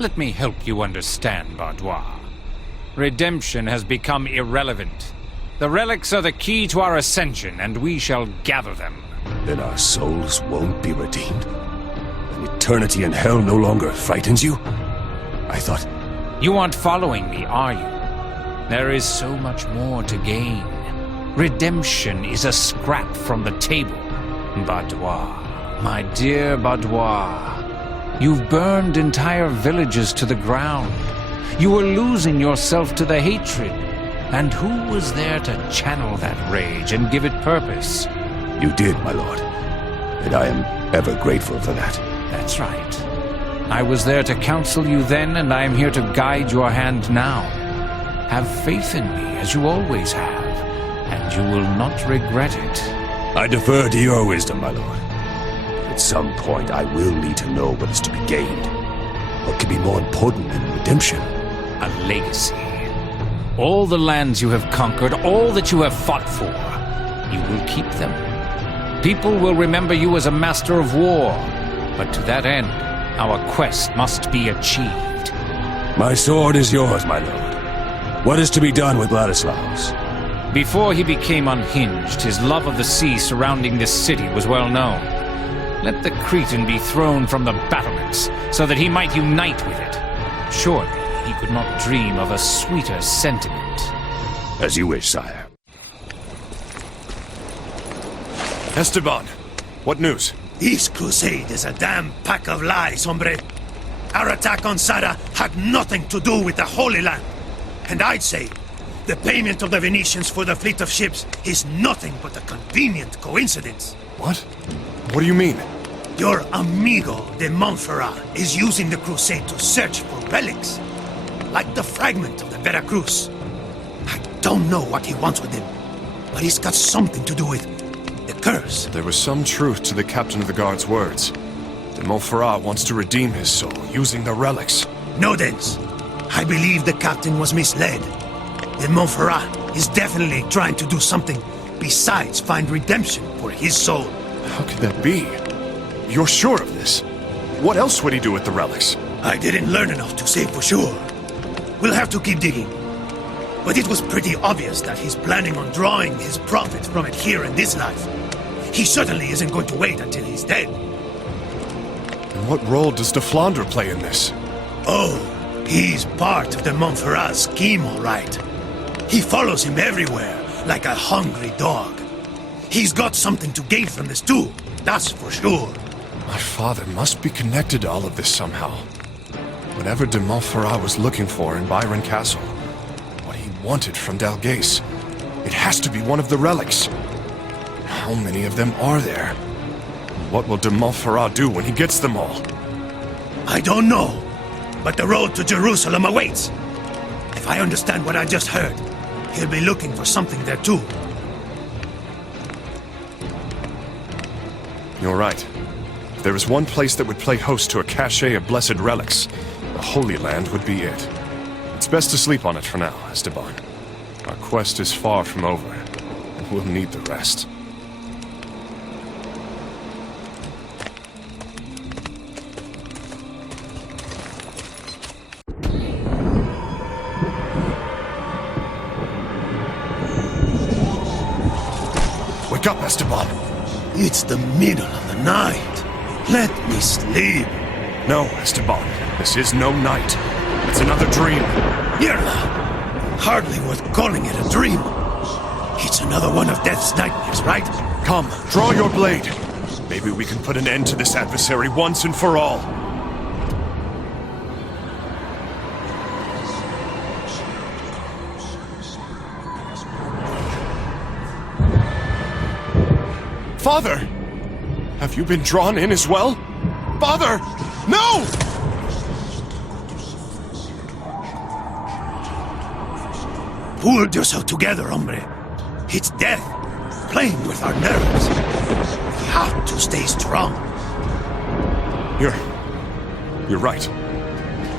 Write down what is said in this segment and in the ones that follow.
Let me help you understand, Baudois. Redemption has become irrelevant. The relics are the key to our ascension, and we shall gather them. Then our souls won't be redeemed? And eternity in hell no longer frightens you? I thought... You aren't following me, are you? There is so much more to gain. Redemption is a scrap from the table. Baudois, my dear Baudois, you've burned entire villages to the ground. You were losing yourself to the hatred. And who was there to channel that rage and give it purpose? You did, my lord. And I am ever grateful for that. That's right. I was there to counsel you then, and I am here to guide your hand now. Have faith in me, as you always have, and you will not regret it. I defer to your wisdom, my lord. At some point, I will need to know what is to be gained. What could be more important than redemption? A legacy. All the lands you have conquered, all that you have fought for, you will keep them. People will remember you as a master of war, but to that end, our quest must be achieved. My sword is yours, my lord. What is to be done with Ladislaus? Before he became unhinged, his love of the sea surrounding this city was well known. Let the Cretan be thrown from the battlements, so that he might unite with it. Surely he could not dream of a sweeter sentiment. As you wish, sire. Esteban, what news? This crusade is a damn pack of lies, hombre. Our attack on Sada had nothing to do with the Holy Land. And I'd say, the payment of the Venetians for the fleet of ships is nothing but a convenient coincidence. What? What do you mean? Your amigo de Montferrat is using the crusade to search for relics. Like the fragment of the Veracruz. I don't know what he wants with him, but he's got something to do with the curse. There was some truth to the captain of the guard's words. De Montferrat wants to redeem his soul using the relics. No, Dens. I believe the captain was misled. De Montferrat is definitely trying to do something besides find redemption for his soul. How could that be? You're sure of this? What else would he do with the relics? I didn't learn enough to say for sure. We'll have to keep digging. But it was pretty obvious that he's planning on drawing his profit from it here in this life. He certainly isn't going to wait until he's dead. And what role does de Flandre play in this? Oh, he's part of the Montferrat scheme, all right. He follows him everywhere, like a hungry dog. He's got something to gain from this too, that's for sure. My father must be connected to all of this somehow. Whatever de Montferrat was looking for in Byron Castle, what he wanted from Dalgais, it has to be one of the relics. How many of them are there? What will de Montferrat do when he gets them all? I don't know, but the road to Jerusalem awaits. If I understand what I just heard, he'll be looking for something there too. You're right. If there is one place that would play host to a cache of blessed relics, the Holy Land would be it. It's best to sleep on it for now, Esteban. Our quest is far from over, and we'll need the rest. Wake up, Esteban! It's the middle of the night. Let me sleep. No, Esteban. This is no night. It's another dream. Mierda! Hardly worth calling it a dream. It's another one of Death's nightmares, right? Come, draw your blade. Maybe we can put an end to this adversary once and for all. Father! Have you been drawn in as well? Father! No! Pull yourself together, hombre. It's death, playing with our nerves. We have to stay strong. You're right.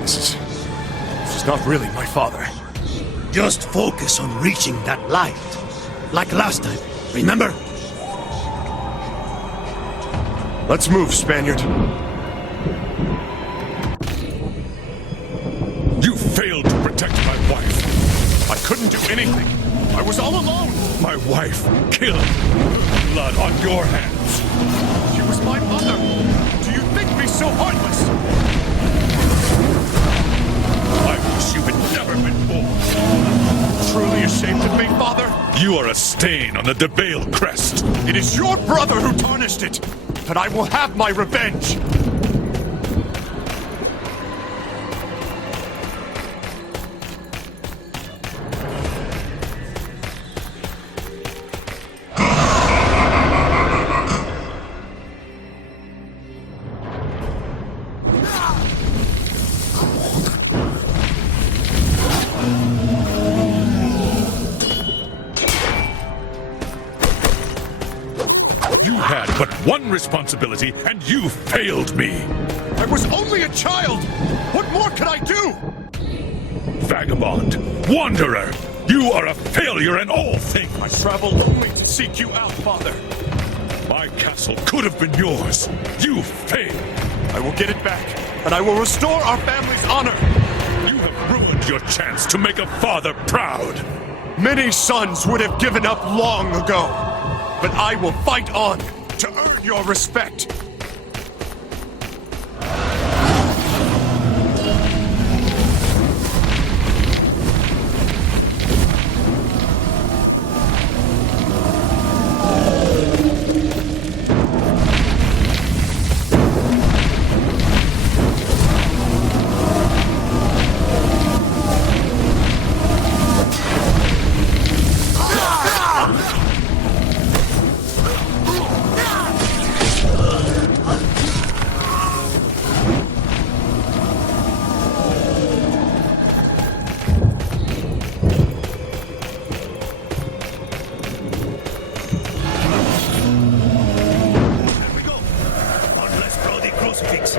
This is not really my father. Just focus on reaching that light. Like last time, remember? Let's move, Spaniard. You failed to protect my wife. I couldn't do anything. I was all alone. My wife killed. Blood on your hands. She was my mother. Do you think me so heartless? I wish you had never been born. Truly ashamed of me, Father? You are a stain on the DeBale crest. It is your brother who tarnished it. But I will have my revenge. You had but one responsibility, and you failed me. I was only a child. What more could I do? Vagabond, wanderer, you are a failure in all things. I traveled only to seek you out, Father. My castle could have been yours. You failed. I will get it back, and I will restore our family's honor. You have ruined your chance to make a father proud. Many sons would have given up long ago, but I will fight on to earn your respect.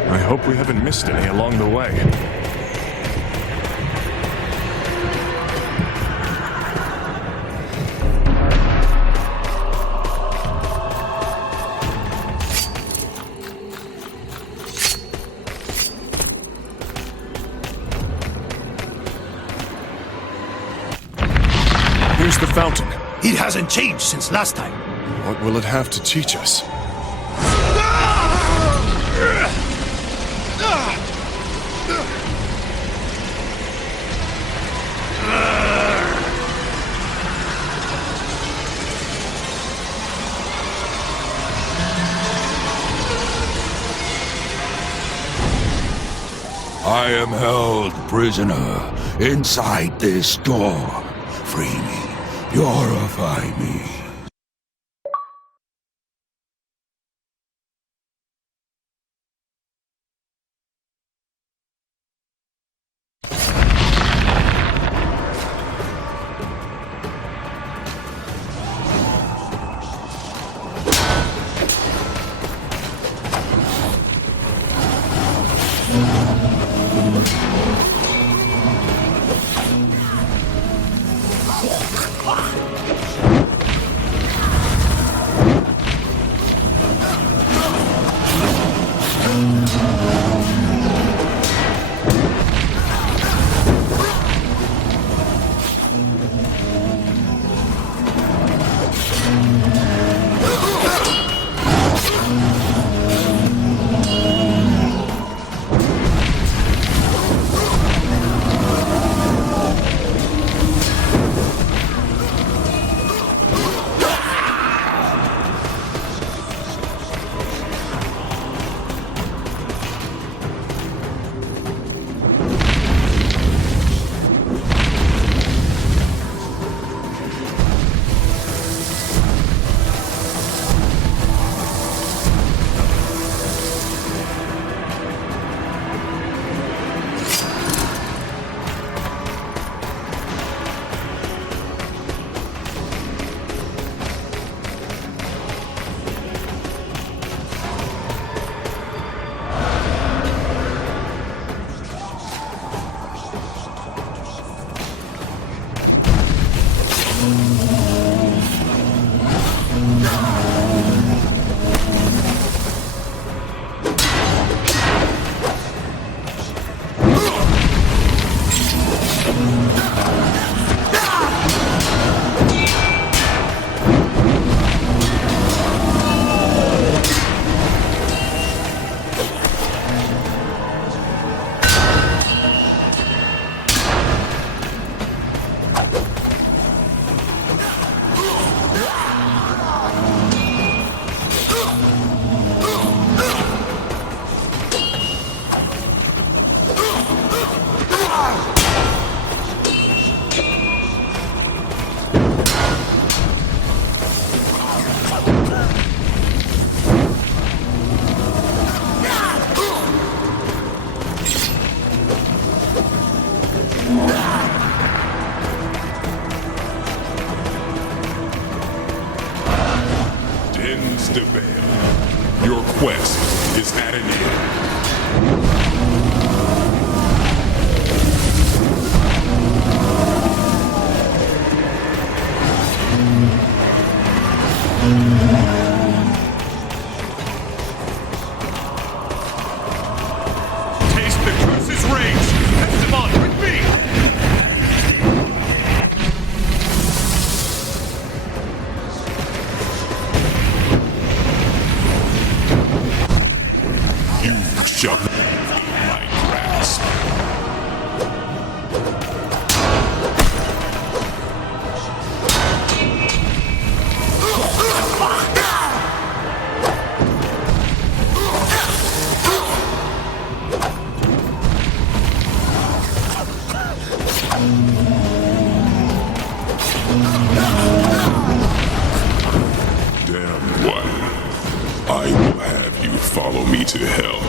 I hope we haven't missed any along the way. Here's the fountain. It hasn't changed since last time. What will it have to teach us? I am held prisoner inside this door. Free me, purify me. Your quest is at an end. Taste the curse's rage! Esteban, with me! You shall my grasp. Damn one. I will have you follow me to hell.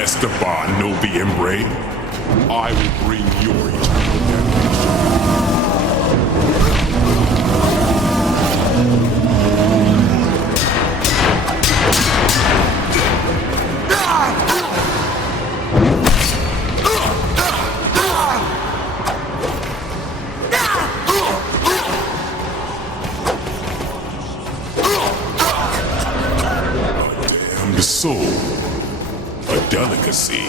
Esteban Noviembre, I will bring your eternal damnation. Damned soul, a delicacy.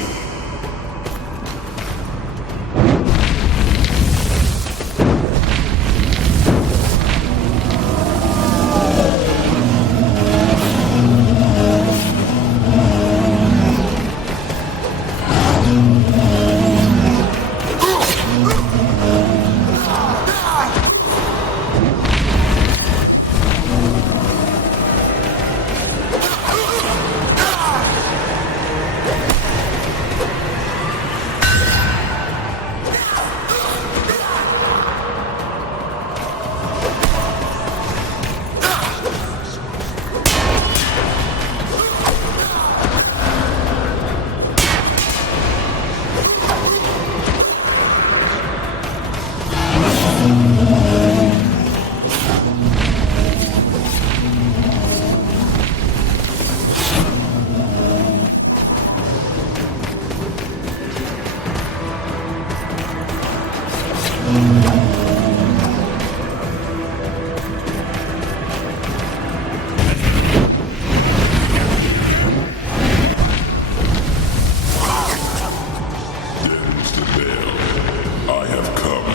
I have come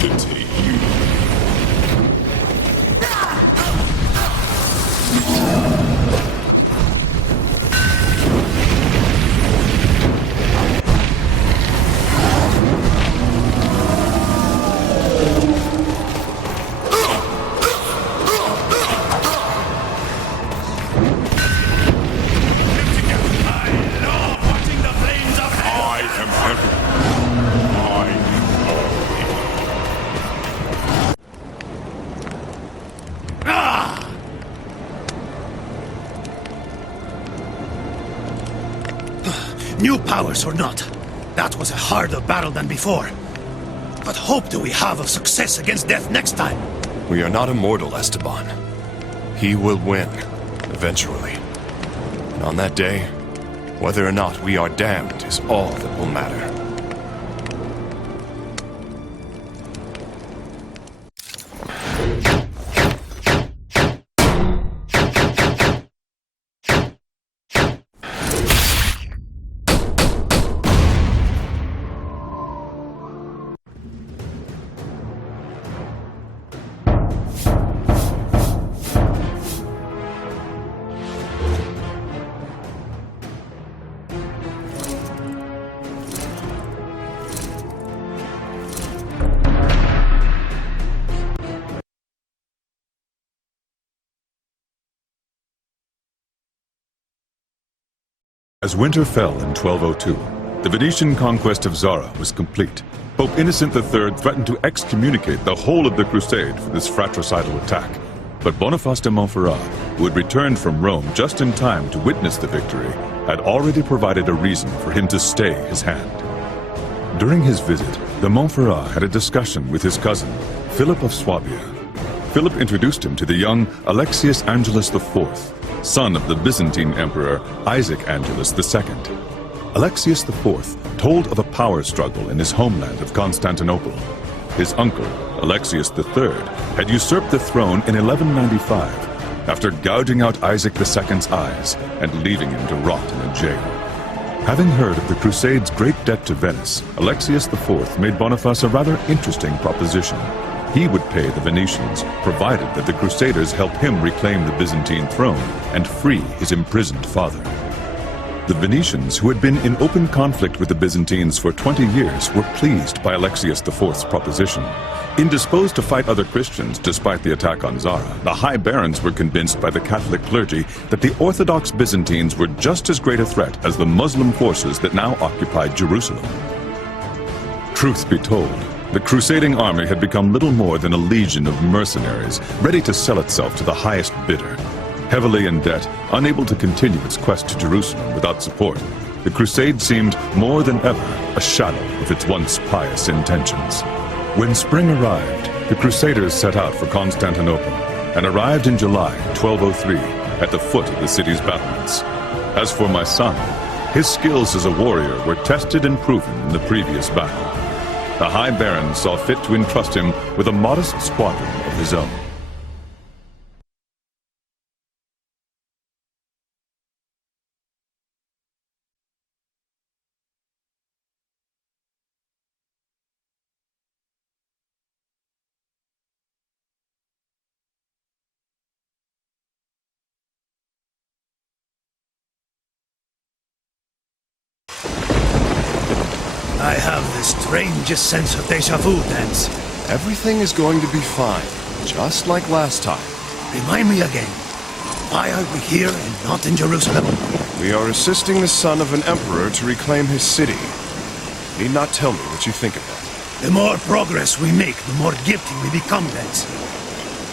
to take you. I am heaven. I am New powers or not, that was a harder battle than before. What hope do we have of success against death next time? We are not immortal, Esteban. He will win, eventually. And on that day, whether or not we are damned is all that will matter. As winter fell in 1202, the Venetian conquest of Zara was complete. Pope Innocent III threatened to excommunicate the whole of the crusade for this fratricidal attack. But Boniface de Montferrat, who had returned from Rome just in time to witness the victory, had already provided a reason for him to stay his hand. During his visit, de Montferrat had a discussion with his cousin, Philip of Swabia. Philip introduced him to the young Alexius Angelus IV, son of the Byzantine Emperor Isaac Angelus II. Alexius IV told of a power struggle in his homeland of Constantinople. His uncle, Alexius III, had usurped the throne in 1195 after gouging out Isaac II's eyes and leaving him to rot in a jail. Having heard of the Crusade's great debt to Venice, Alexius IV made Boniface a rather interesting proposition. He would pay the Venetians, provided that the Crusaders help him reclaim the Byzantine throne and free his imprisoned father. The Venetians, who had been in open conflict with the Byzantines for 20 years, were pleased by Alexius IV's proposition. Indisposed to fight other Christians despite the attack on Zara, the High Barons were convinced by the Catholic clergy that the Orthodox Byzantines were just as great a threat as the Muslim forces that now occupied Jerusalem. Truth be told, the crusading army had become little more than a legion of mercenaries, ready to sell itself to the highest bidder. Heavily in debt, unable to continue its quest to Jerusalem without support, the crusade seemed more than ever a shadow of its once pious intentions. When spring arrived, the Crusaders set out for Constantinople and arrived in July 1203 at the foot of the city's battlements. As for my son, his skills as a warrior were tested and proven in the previous battle. The High Baron saw fit to entrust him with a modest squadron of his own. I have the strangest sense of déjà vu, Dance. Everything is going to be fine, just like last time. Remind me again, why are we here and not in Jerusalem? We are assisting the son of an emperor to reclaim his city. You need not tell me what you think of that. The more progress we make, the more guilty we become, Dance.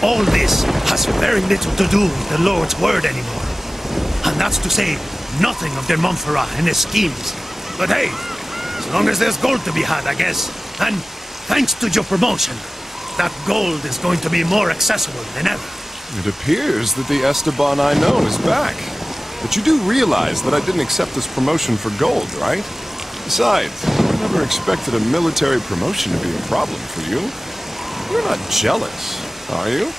All this has very little to do with the Lord's word anymore. And that's to say, nothing of de Montferrat and his schemes. But hey, as long as there's gold to be had, I guess. And thanks to your promotion, that gold is going to be more accessible than ever. It appears that the Esteban I know is back. But you do realize that I didn't accept this promotion for gold, right? Besides, I never expected a military promotion to be a problem for you. You're not jealous, are you?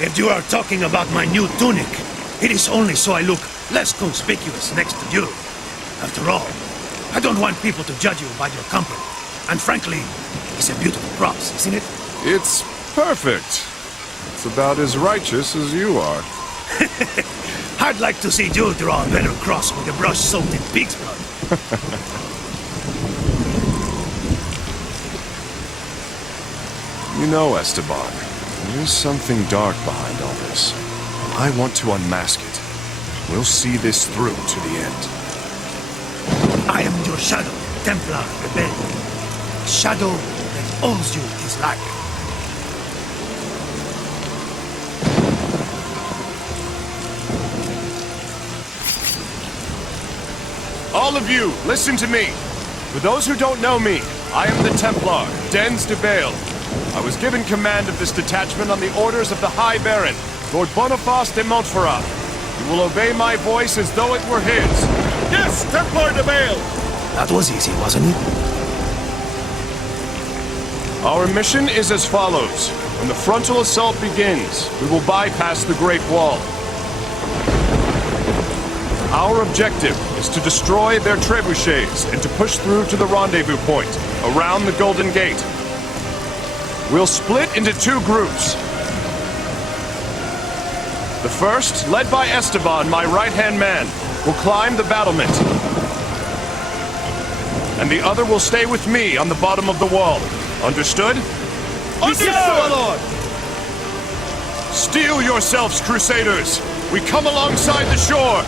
If you are talking about my new tunic, it is only so I look less conspicuous next to you. After all, I don't want people to judge you by your company. And frankly, it's a beautiful cross, isn't it? It's perfect. It's about as righteous as you are. I'd like to see you draw a better cross with a brush soaked in pig's blood. You know, Esteban, there is something dark behind all this. I want to unmask it. We'll see this through to the end. I am your shadow, Templar Rebel. A shadow that owes you his life. All of you, listen to me. For those who don't know me, I am the Templar, Dens de Bale. I was given command of this detachment on the orders of the High Baron, Lord Boniface de Montferrat. You will obey my voice as though it were his. Yes, Templar de Bale! That was easy, wasn't it? Our mission is as follows. When the frontal assault begins, we will bypass the Great Wall. Our objective is to destroy their trebuchets and to push through to the rendezvous point, around the Golden Gate. We'll split into two groups. The first, led by Esteban, my right-hand man, will climb the battlement. And the other will stay with me on the bottom of the wall. Understood? Understood, my lord! Steel yourselves, Crusaders! We come alongside the shore!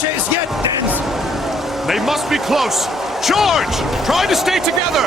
Bushes yet, then! They must be close! Charge! Try to stay together!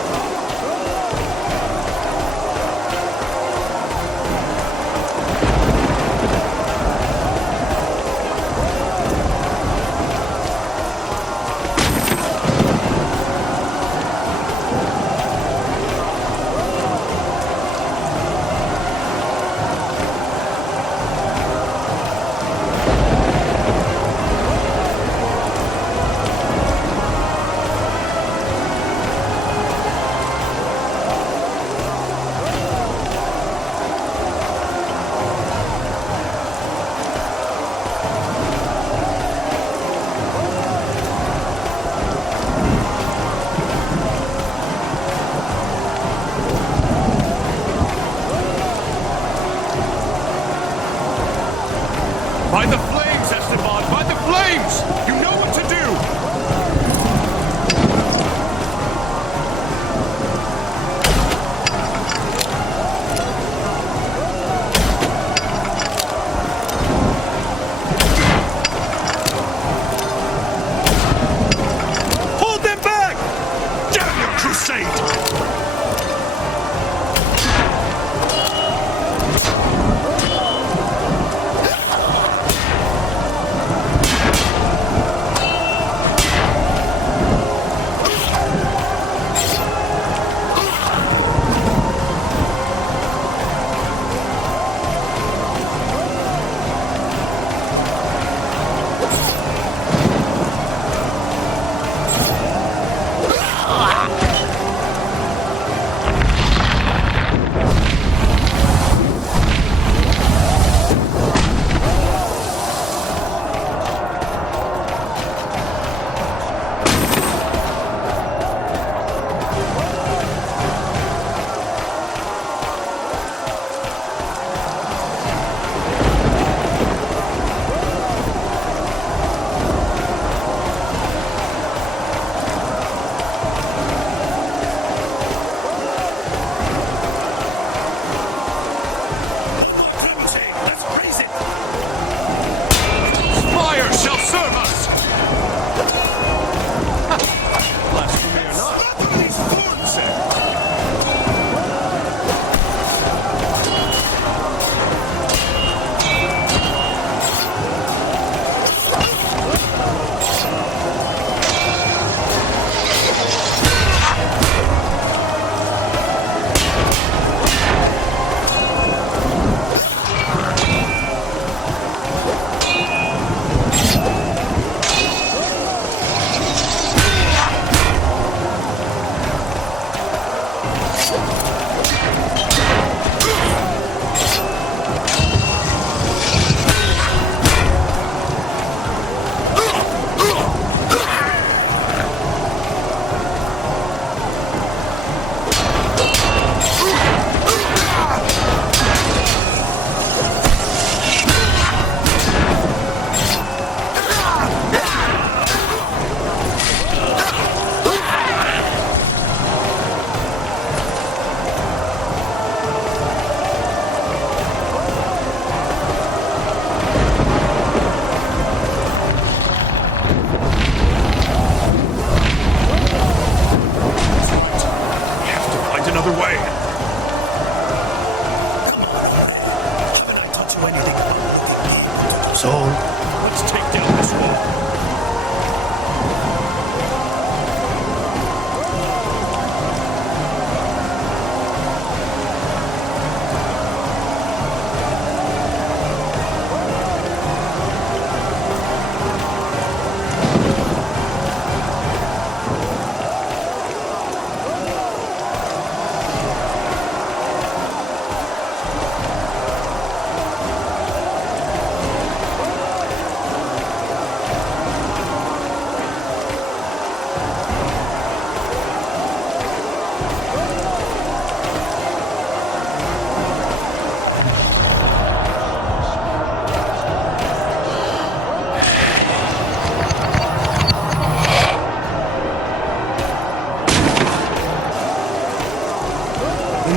By the flames, Esteban! By the flames! You know what to do! Hold them back! Damn your crusade!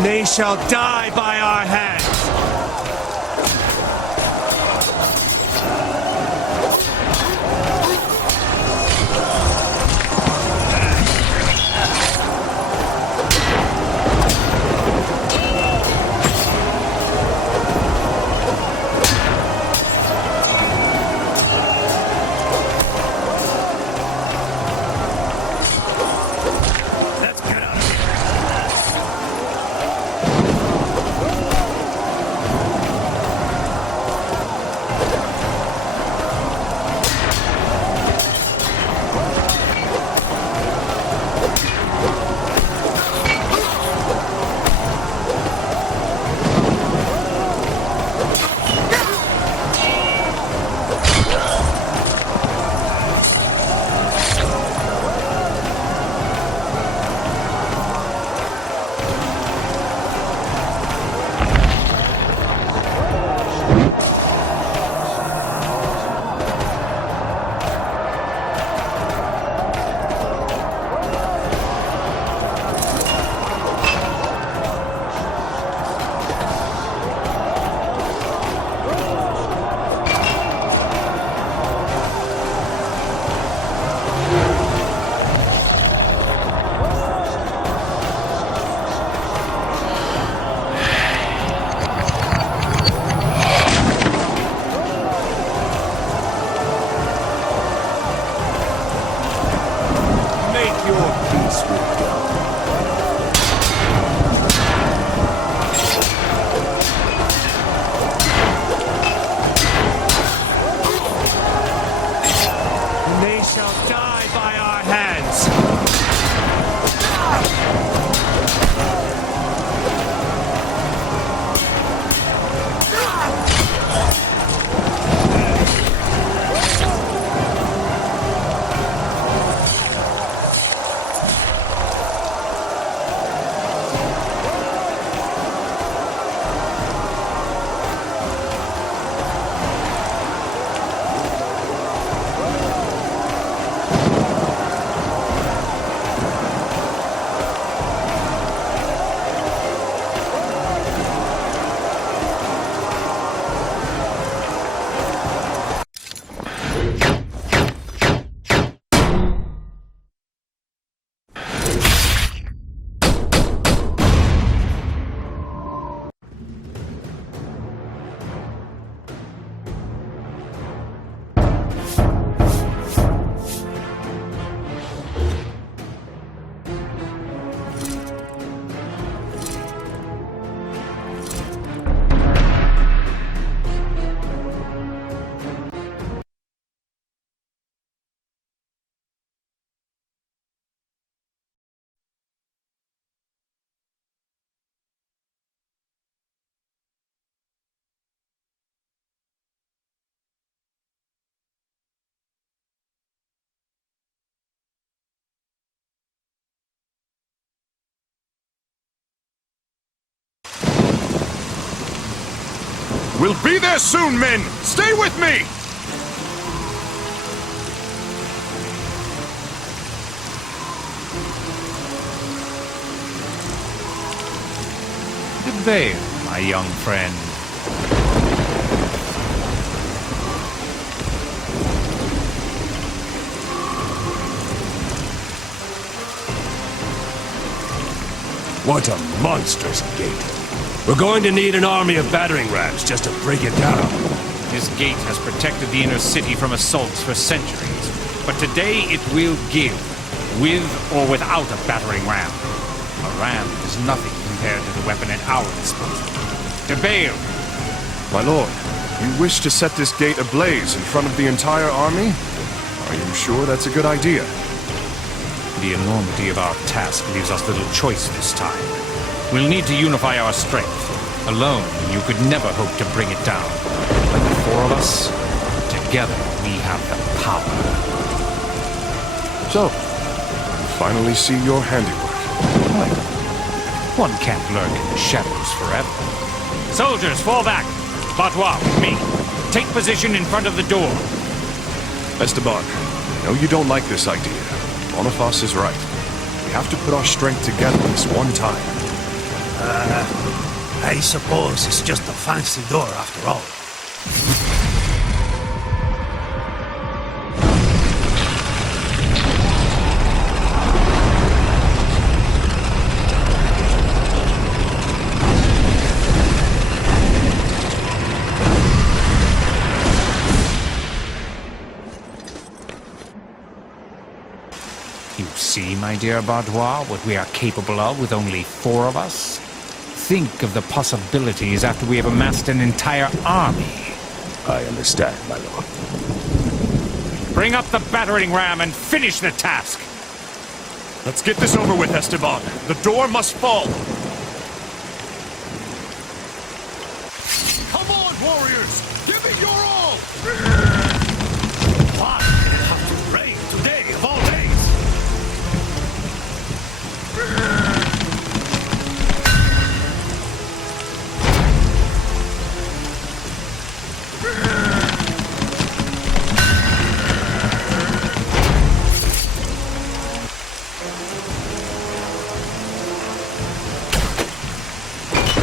They shall die by our hands! We'll be there soon, men! Stay with me! The veil, my young friend. What a monstrous gate. We're going to need an army of battering rams just to break it down. This gate has protected the inner city from assaults for centuries, but today it will give, with or without a battering ram. A ram is nothing compared to the weapon at our disposal. To Bale! My lord, you wish to set this gate ablaze in front of the entire army? Are you sure that's a good idea? The enormity of our task leaves us little choice this time. We'll need to unify our strength. Alone, you could never hope to bring it down. But the four of us, together we have the power. So, we finally see your handiwork. One can't lurk in the shadows forever. Soldiers, fall back! Batois, with me. Take position in front of the door. Esteban, I know you don't like this idea. Boniface is right. We have to put our strength together this one time. I suppose it's just a fancy door after all. You see, my dear Batois, what we are capable of with only four of us? Think of the possibilities after we have amassed an entire army. I understand, my lord. Bring up the battering ram and finish the task! Let's get this over with, Esteban. The door must fall. Come on, warriors! Give it your all! Why have to pray today of all days?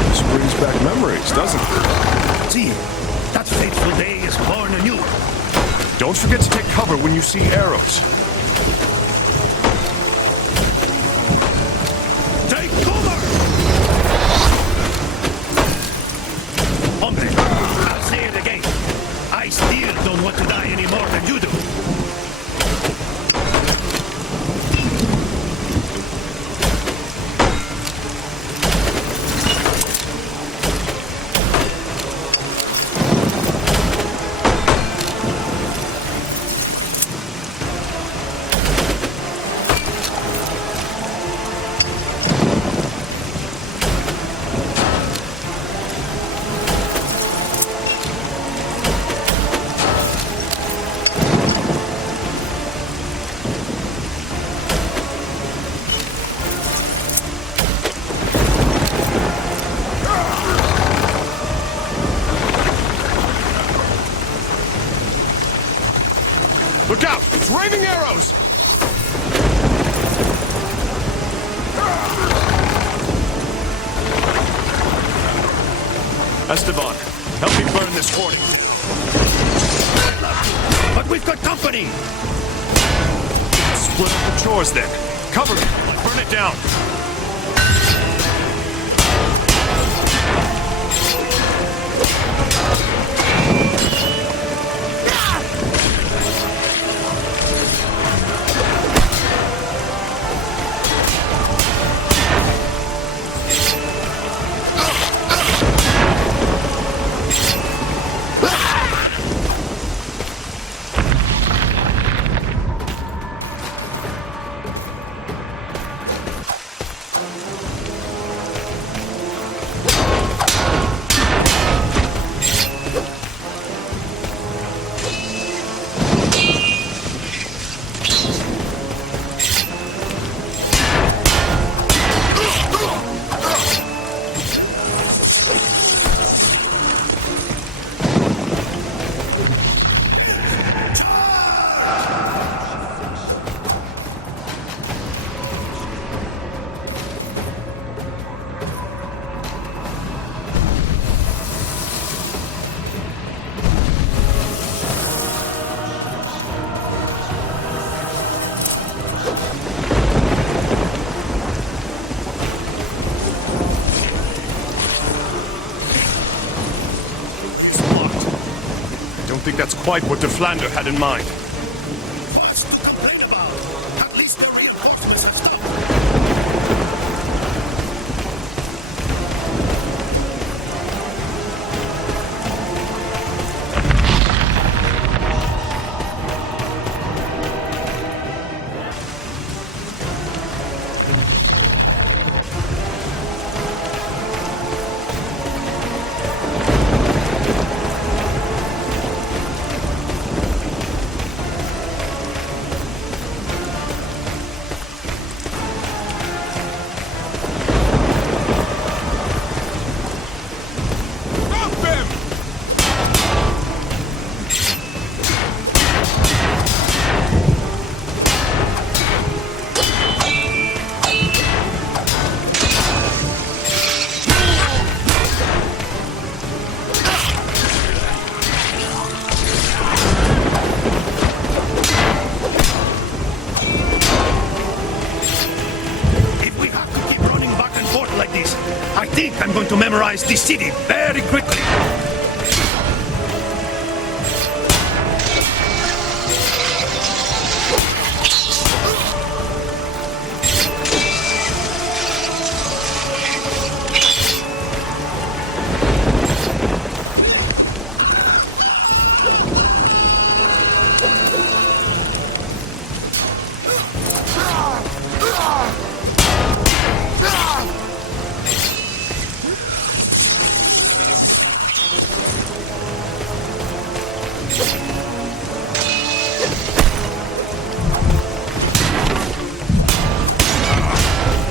This brings back memories, doesn't it? See, that fateful day is born anew. Don't forget to take cover when you see arrows. Take cover! Hombre, I'll say it again. I still don't want to die any more than you do. Look out! It's raining arrows! Esteban, help me burn this hornet. But we've got company! Split up the chores then. Cover me. Burn it down. don't think that's quite what de Flandre had in mind. What's to complain about? At least the real customers have stopped. I think I'm going to memorize this city very quickly.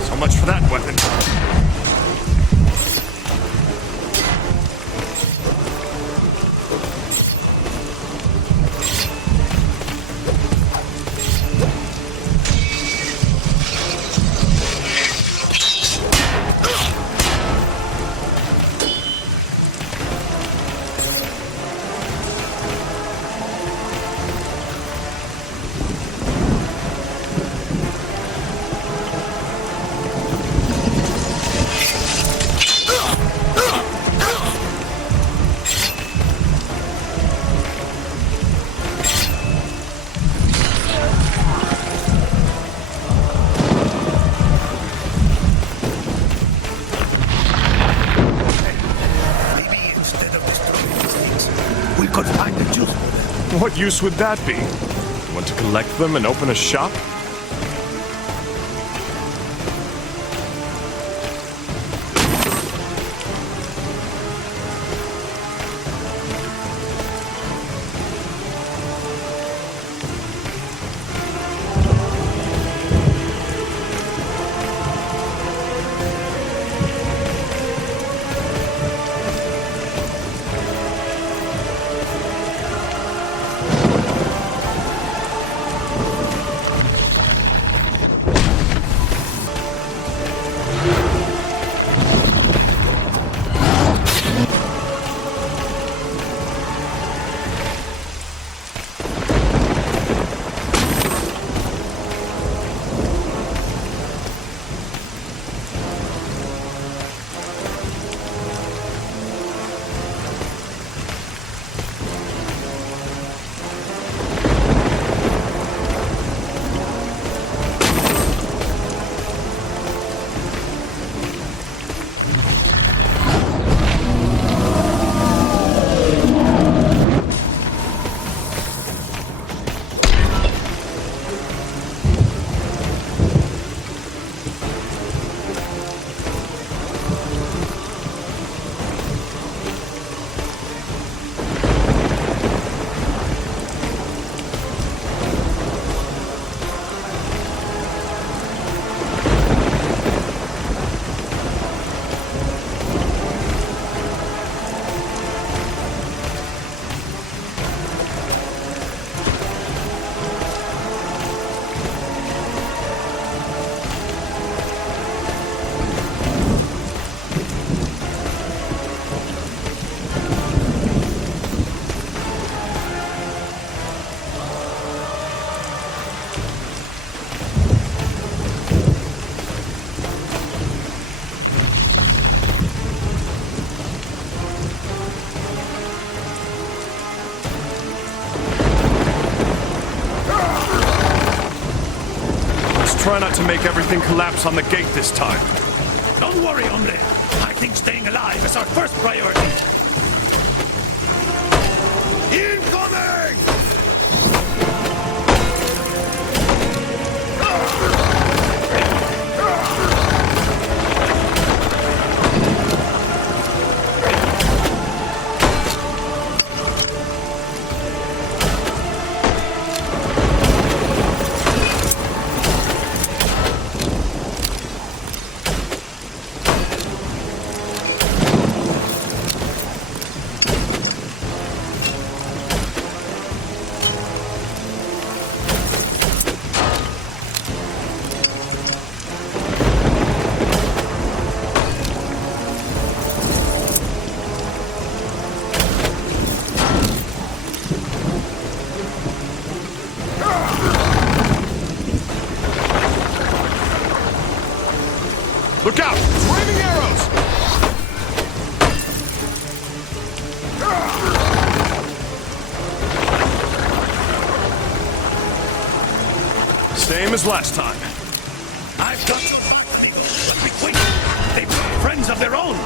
So much for that weapon. We could find the juice. What use would that be? You want to collect them and open a shop? try not to make everything collapse on the gate this time. Don't worry, hombre. I think staying alive is our first priority. Incoming! Look out! Flaming arrows! Same as last time. I've got your back, amigo. But be quick. They've got friends of their own.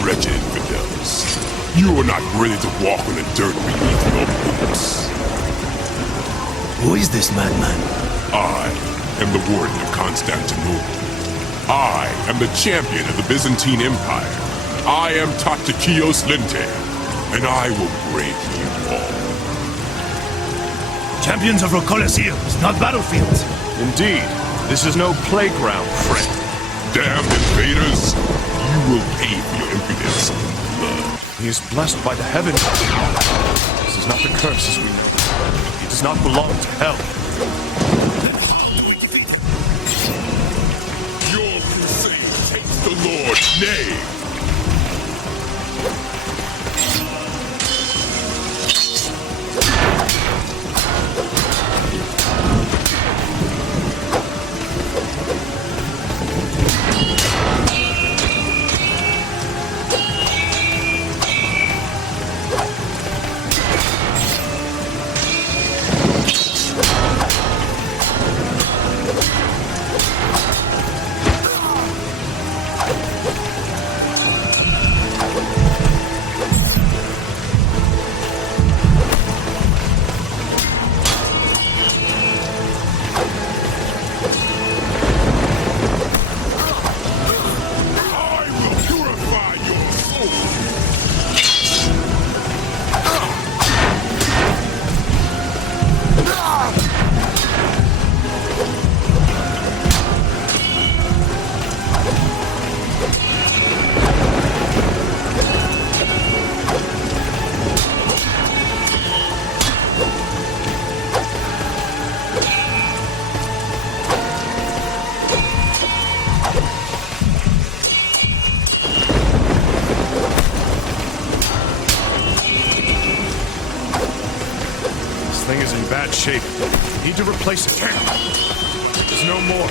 Wretched infidels. You are not ready to walk on the dirt beneath your boots. Who is this madman? I am the warden of Constantinople. I am the champion of the Byzantine Empire. I am Tactikios Lente, and I will break you all. Champions of Rocolosseums, not battlefields. Indeed, this is no playground, friend. Damned invaders, you will pay for your impudence. Blood. He is blessed by the heavens. This is not the curse as we know. He does not belong to hell. You your name? Thing is in bad shape. Need to replace it. There's no more.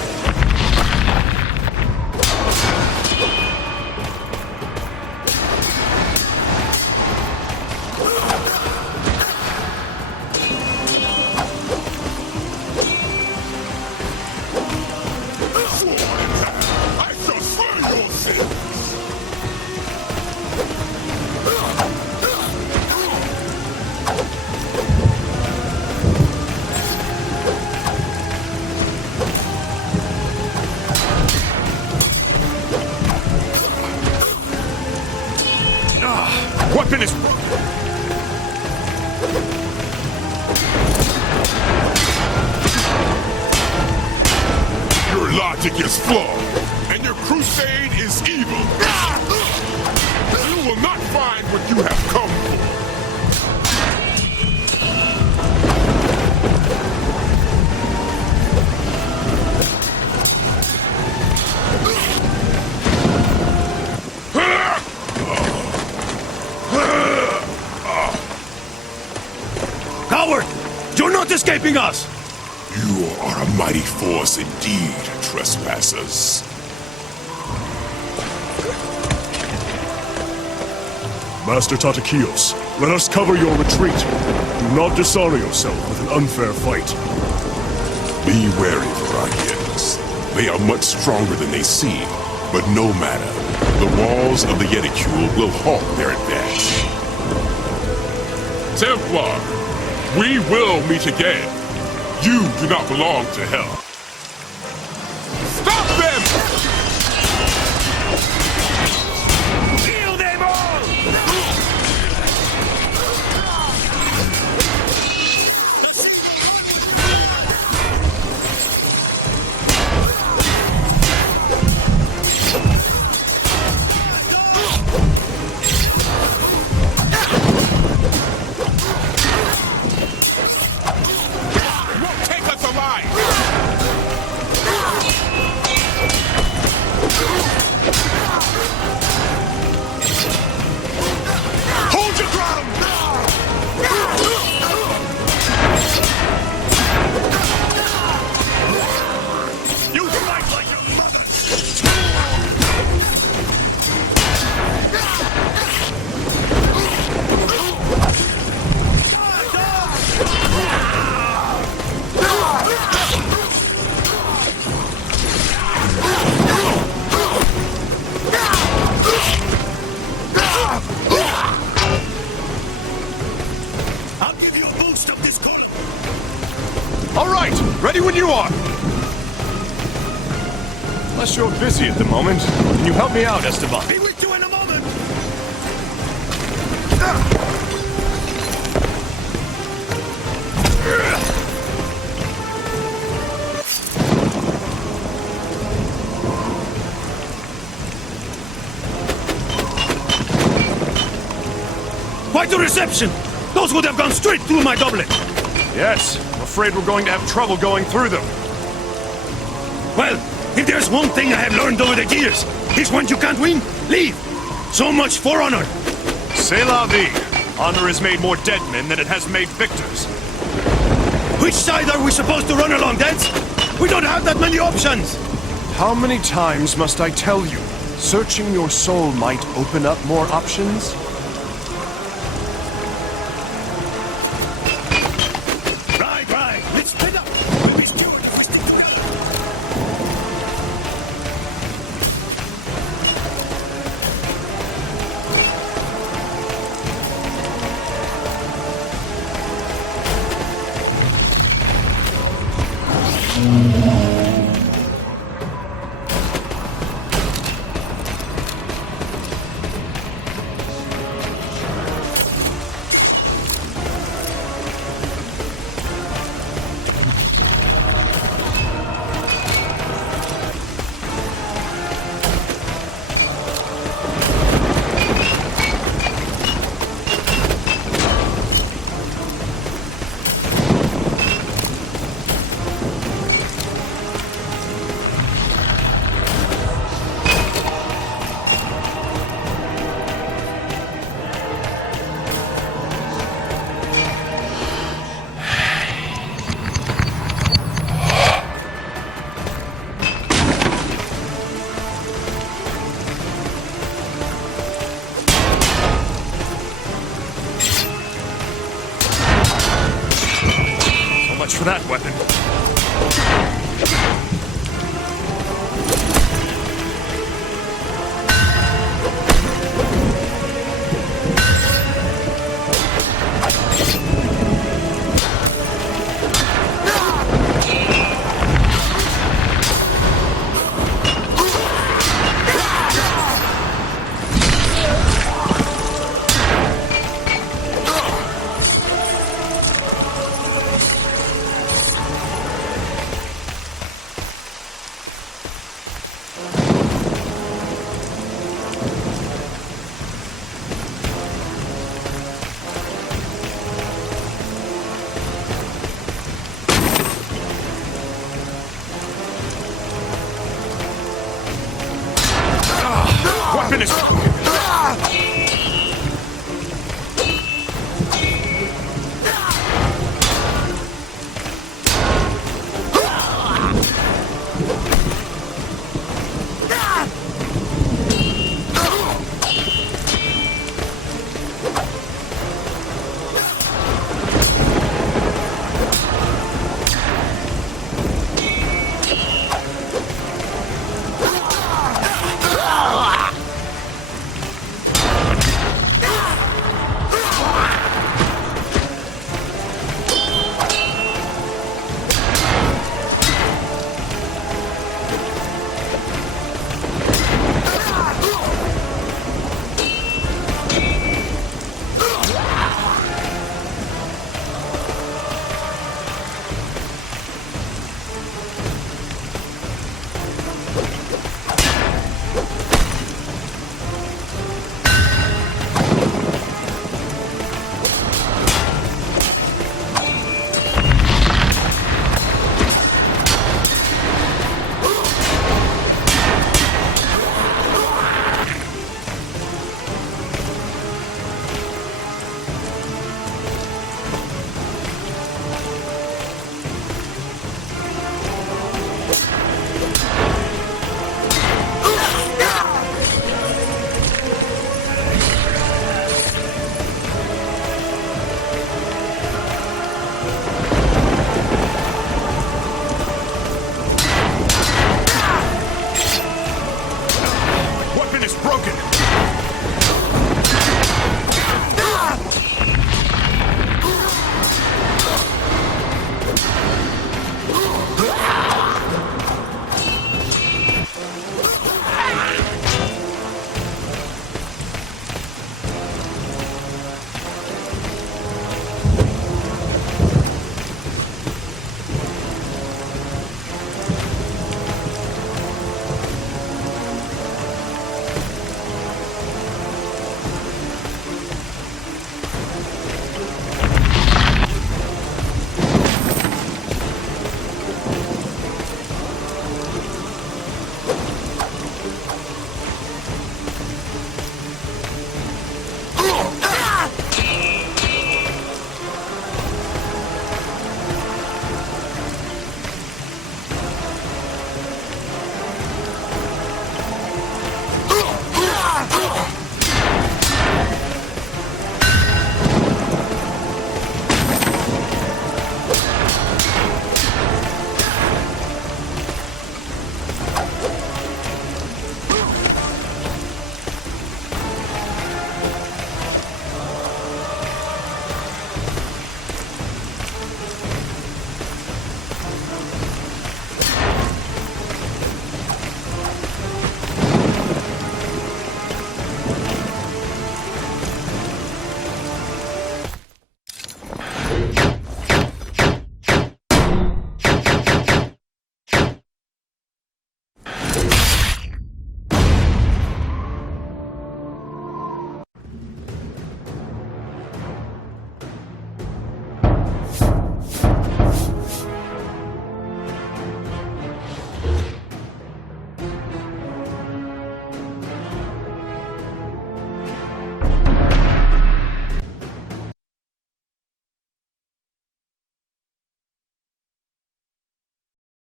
I shall slay your sins! Weapon is broken. Your logic is flawed, and your crusade is evil. You will not find what you have come for. Coward! You're not escaping us! You are a mighty force indeed, trespassers. Master Tatakios, let us cover your retreat. Do not dishonor yourself with an unfair fight. Be wary, Varagians. They are much stronger than they seem, but no matter. The walls of the Yeticule will halt their advance. Templar, we will meet again. You do not belong to hell. Stop them! Kill them all! Ready when you are! Unless you're busy at the moment, can you help me out, Esteban? Be with you in a moment! Quite a reception! Those would have gone straight through my doublet! Yes, I'm afraid we're going to have trouble going through them. Well, If there's one thing I have learned over the years, it's when you can't win, leave. So much for honor. C'est la vie. Honor has made more dead men than it has made victors. Which side are we supposed to run along, Dance? We don't have that many options. How many times must I tell you? Searching your soul might open up more options? Right. Let's split up. We'll be steward twisting together. So much for that weapon.